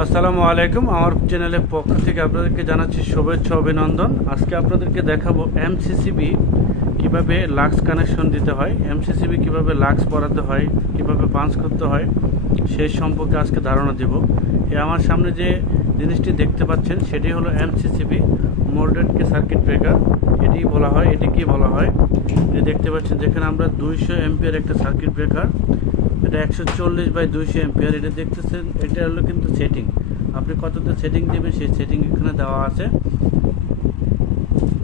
আসসালামু আলাইকুম। আমার চ্যানেলের পক্ষ থেকে আপনাদেরকে জানাচ্ছি শুভেচ্ছা, অভিনন্দন। আজকে আপনাদেরকে দেখাবো এমসিসিবি কীভাবে লাক্স কানেকশন দিতে হয় এমসিসিবি কীভাবে লাক্স পরাতে হয়, কীভাবে পাঞ্চ করতে হয়, সেই সম্পর্কে আজকে ধারণা দেব। এ আমার সামনে যে জিনিসটি দেখতে পাচ্ছেন, সেটি হলো MCCB moulded case circuit breaker. এটি বলা হয়, এটি কি বলা হয়? দেখতে পাচ্ছেন, যেখানে আমরা দুইশো এমপিয়ার একটা সার্কিট ব্রেকার এটা একশো চল্লিশ বাই দুইশো এমপিয়ার এটা দেখতেছেন, এটা হলো কিন্তু সেটিং আপনি কতটা সেটিং দেবেন, সেই সেটিং এখানে দেওয়া আছে।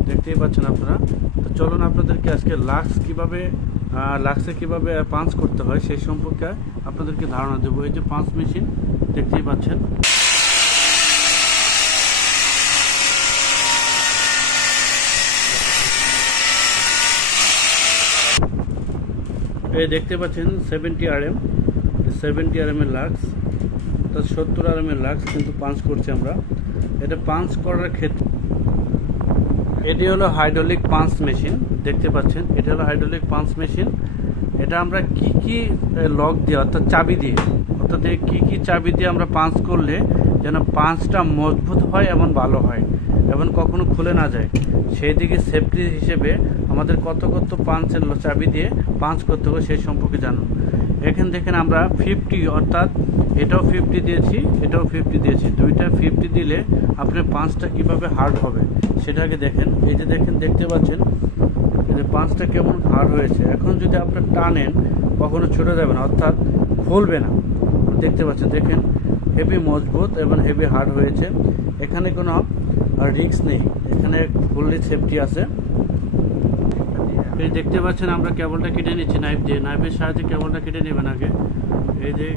দেখতেই পাচ্ছেন আপনারা। তো চলুন আপনাদেরকে আজকে লাক্স কীভাবে লাক্সে কীভাবে পাঞ্চ করতে হয়, সেই সম্পর্কে আপনাদেরকে ধারণা দেবো। এই যে পাঁচ মেশিন দেখতেই পাচ্ছেন। এই দেখতে পাচ্ছেন seventy R M seventy R M এর লাক্স অর্থাৎ সত্তর আর এম এর লাক্স কিন্তু পাঞ্চ করছি আমরা। এটা পাঞ্চ করার ক্ষেত্রে এটি হলো হাইড্রোলিক পাঞ্চ মেশিন দেখতে পাচ্ছেন? এটা হলো হাইড্রোলিক পাঞ্চ মেশিন এটা আমরা কি কি লক দিয়ে, অর্থাৎ চাবি দিয়ে, অর্থাৎ কী কী চাবি দিয়ে আমরা পাঞ্চ করলে যেন পাঞ্চটা মজবুত হয় এবং ভালো হয়। এবং কখনো খুলে না যায়। সেই দিকে সেফটি হিসেবে আমাদের কত কত পাঞ্চের চাবি দিয়ে পাঞ্চ করতে হবে সেই সম্পর্কে জানুন। এখানে দেখেন আমরা ফিফটি অর্থাৎ এটাও ফিফটি দিয়েছি, এটাও ফিফটি দিয়েছি। দুইটা ফিফটি দিলে আপনার পাঁচটা কীভাবে হার্ড হবে সেটাকে দেখেন। এই যে দেখেন, দেখতে পাচ্ছেন? যে পাঁচটা কেমন হার্ড হয়েছে। এখন যদি আপনার টানেন, কখনো ছুটে যাবে না, অর্থাৎ খুলবে না। দেখতে পাচ্ছেন, দেখেন হেভি মজবুত এবং হেভি হার্ড হয়েছে। এখানে কোনো রিস্ক নেই। এখানে ফুললি সেফটি আছে। এই দেখতে পাচ্ছেন আমরা কেবলটা কেটে নিচ্ছি নাইফ দিয়ে। নাইফের সাহায্যে কেবলটা কেটে নেবেন আগে। এই যে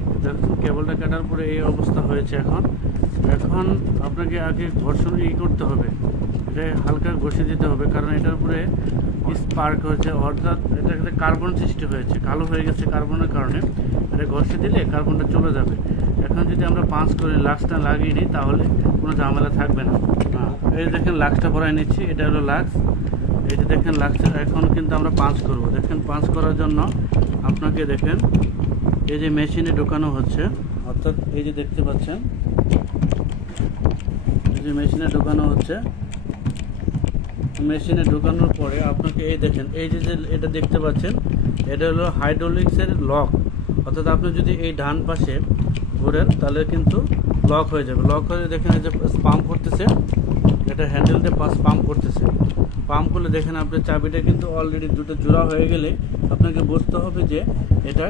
কেবলটা কাটার পরে এই অবস্থা হয়েছে এখন। এখন আপনাকে আগে ঘর্ষণ ই করতে হবে। এটা হালকা ঘষে দিতে হবে, কারণ এটার উপরে স্পার্ক হয়েছে। অর্থাৎ এটা একটা কার্বন সৃষ্টি হয়েছে। কালো হয়ে গেছে কার্বনের কারণে। এটা ঘষে দিলে কার্বনটা চলে যাবে। এখন যদি আমরা পাঁচ করে লাক্সটা লাগিয়ে নিই, তাহলে কোনো ঝামেলা থাকবে না। হ্যাঁ এই দেখেন লাক্সটা ভরাই নিচ্ছি, এটা হলো লাক্স। এই যে দেখেন লাক্স এখন কিন্তু আমরা পাঁচ করব। দেখেন পাঁচ করার জন্য আপনাকে দেখেন, এই যে মেশিনে ঢোকানো হচ্ছে, অর্থাৎ এই যে দেখতে পাচ্ছেন, এই যে মেশিনে ঢোকানো হচ্ছে। মেশিনে ঢোকানোর পরে আপনাকে এই দেখেন, এই যে যে এটা দেখতে পাচ্ছেন, এটা হলো হাইড্রোলিক্সের লক। অর্থাৎ আপনি যদি এই ডান পাশে ঘুরেন, তাহলে কিন্তু লক হয়ে যাবে। লক হয়ে দেখেন যে পাম্প করতেছে, এটা হ্যান্ডেল দিয়ে পাস পাম্প করতেছে। পাম্প করলে দেখেন আপনার চাবিটা কিন্তু অলরেডি দুটো জোড়া হয়ে গেলে আপনাকে বুঝতে হবে যে এটা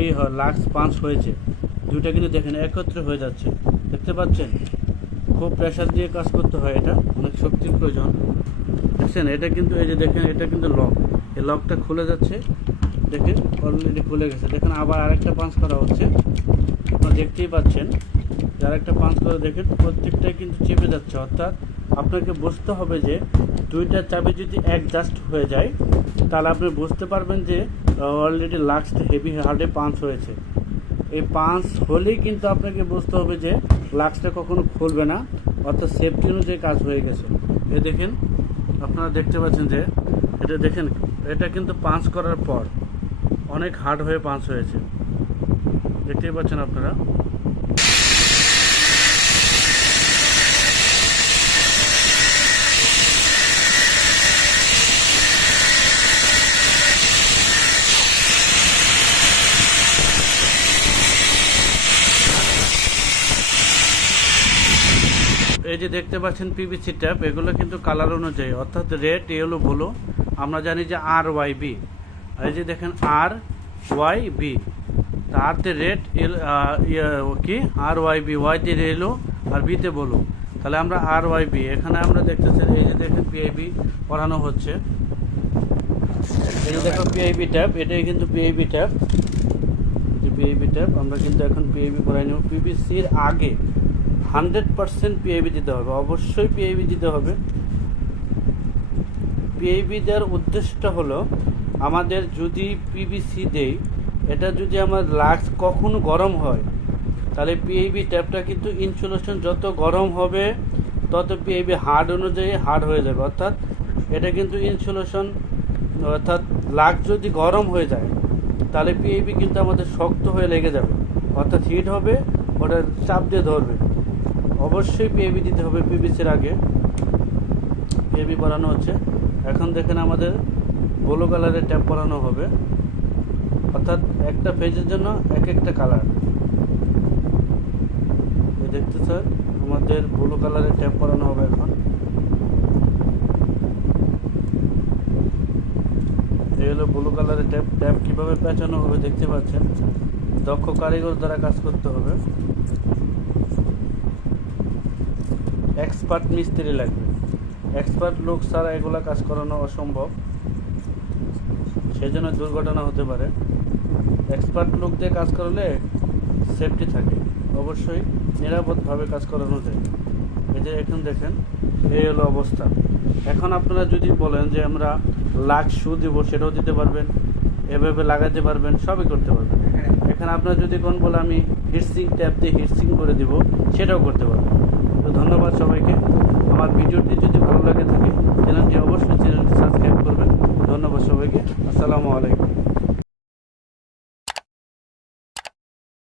এই লাক্স পাঞ্চ হয়েছে। দুইটা কিন্তু দেখেন একত্রে হয়ে যাচ্ছে। দেখতে পাচ্ছেন? খুব প্রেশার দিয়ে কাজ করতে হয় এটা। অনেক শক্তির প্রয়োজন। দেখছেন? এটা কিন্তু এই যে দেখেন, এটা কিন্তু লক এই লকটা খুলে যাচ্ছে। দেখেন অলরেডি খুলে গেছে। দেখেন আবার আরেকটা পাঞ্চ করা হচ্ছে। আপনারা দেখতেই পাচ্ছেন যে একটা পাঞ্চ করে দেখেন, প্রত্যেকটাই কিন্তু চেপে যাচ্ছে। অর্থাৎ আপনাকে বুঝতে হবে যে, দুইটা চাবি যদি অ্যাডজাস্ট হয়ে যায়, তাহলে আপনি বুঝতে পারবেন যে অলরেডি লাক্সটা হেভি হার্ডে পাঞ্চ হয়েছে। এই পাঞ্চ হলেই কিন্তু আপনাকে বুঝতে হবে যে লাক্সটা কখনো খুলবে না। অর্থাৎ সেফটি অনুযায়ী কাজ হয়ে গেছে। এ দেখেন, আপনারা দেখতে পাচ্ছেন যে, এটা দেখেন, এটা কিন্তু পাঞ্চ করার পর অনেক হার্ড হয়ে পাঞ্চ হয়েছে। দেখতেই পাচ্ছেন আপনারা। এই যে দেখতে পাচ্ছেন পিভিসি ট্যাপ এগুলো কিন্তু কালার অনুযায়ী, অর্থাৎ রেড ইয়েলো বলো আমরা জানি যে আর ওয়াই বি এই যে দেখেন আর ওয়াই বি আর তে রেড কি? আর ওয়াই বি ওয়াই তে রেলো আর বিতে বলো। তাহলে আমরা আর ওয়াই বি এখানে আমরা দেখতেছি, এই যে দেখেন পিআইবি পড়ানো হচ্ছে। এই যে দেখো পিআইবি ট্যাপ এটাই কিন্তু পিআইবি ট্যাপ পিআইবি ট্যাপ আমরা কিন্তু এখন পিআইবি করাই নেব। পিভিসির আগে হান্ড্রেড পার্সেন্ট পিআইবি দিতে হবে, অবশ্যই পিআইবি দিতে হবে। পিআইবি দেওয়ার উদ্দেশ্যটা হলো, আমাদের যদি পিভিসি দেই এটা যদি আমার লাক্স কখনো গরম হয়, তাহলে পিআইবি ট্যাপটা কিন্তু ইনসুলেশন যত গরম হবে, তত পিআইবি হার্ড অনুযায়ী হার্ড হয়ে যাবে। অর্থাৎ এটা কিন্তু ইনসুলেশন অর্থাৎ লাক্স যদি গরম হয়ে যায়, তাহলে পিআইবি কিন্তু আমাদের শক্ত হয়ে লেগে যাবে। অর্থাৎ হিট হবে, ওটা চাপ দিয়ে ধরবে। অবশ্যই পিএবি দিতে হবে পিবিসির আগে। পিএবি পরানো হচ্ছে। এখন দেখেন আমাদের ব্লু কালারের ট্যাপ পরানো হবে। অর্থাৎ একটা পেজের জন্য এক একটা কালার দেখতে স্যার আমাদের ব্লু কালারের ট্যাপ করানো হবে এখন। এই হলো ব্লু কালারের ট্যাপ ট্যাপ কীভাবে পেঁচানো হবে দেখতে পাচ্ছেন। দক্ষ কারিগর দ্বারা কাজ করতে হবে। এক্সপার্ট মিস্ত্রি লাগবে। এক্সপার্ট লোক ছাড়া এগুলা কাজ করানো অসম্ভব। সেই জন্য দুর্ঘটনা হতে পারে। এক্সপার্ট লোক দিয়ে কাজ করলে সেফটি থাকে। অবশ্যই নিরাপদভাবে কাজ করানো যায়। এই যে এখন দেখেন, এই হলো অবস্থা। এখন আপনারা যদি বলেন যে আমরা লাখ শু দিব, সেটাও দিতে পারবেন। এভাবে লাগাতে পারবেন, সবই করতে পারবেন। এখানে আপনারা যদি কোন বলে আমি হিটসিং ট্যাপ দিয়ে হিটসিং করে দিব, সেটাও করতে পারবেন। তো ধন্যবাদ সবাইকে। আমার ভিডিওটি যদি ভালো লাগে থাকে, চ্যানেলটি অবশ্যই চ্যানেলটি সাবস্ক্রাইব করবেন। ধন্যবাদ সবাইকে। আসসালামু আলাইকুম।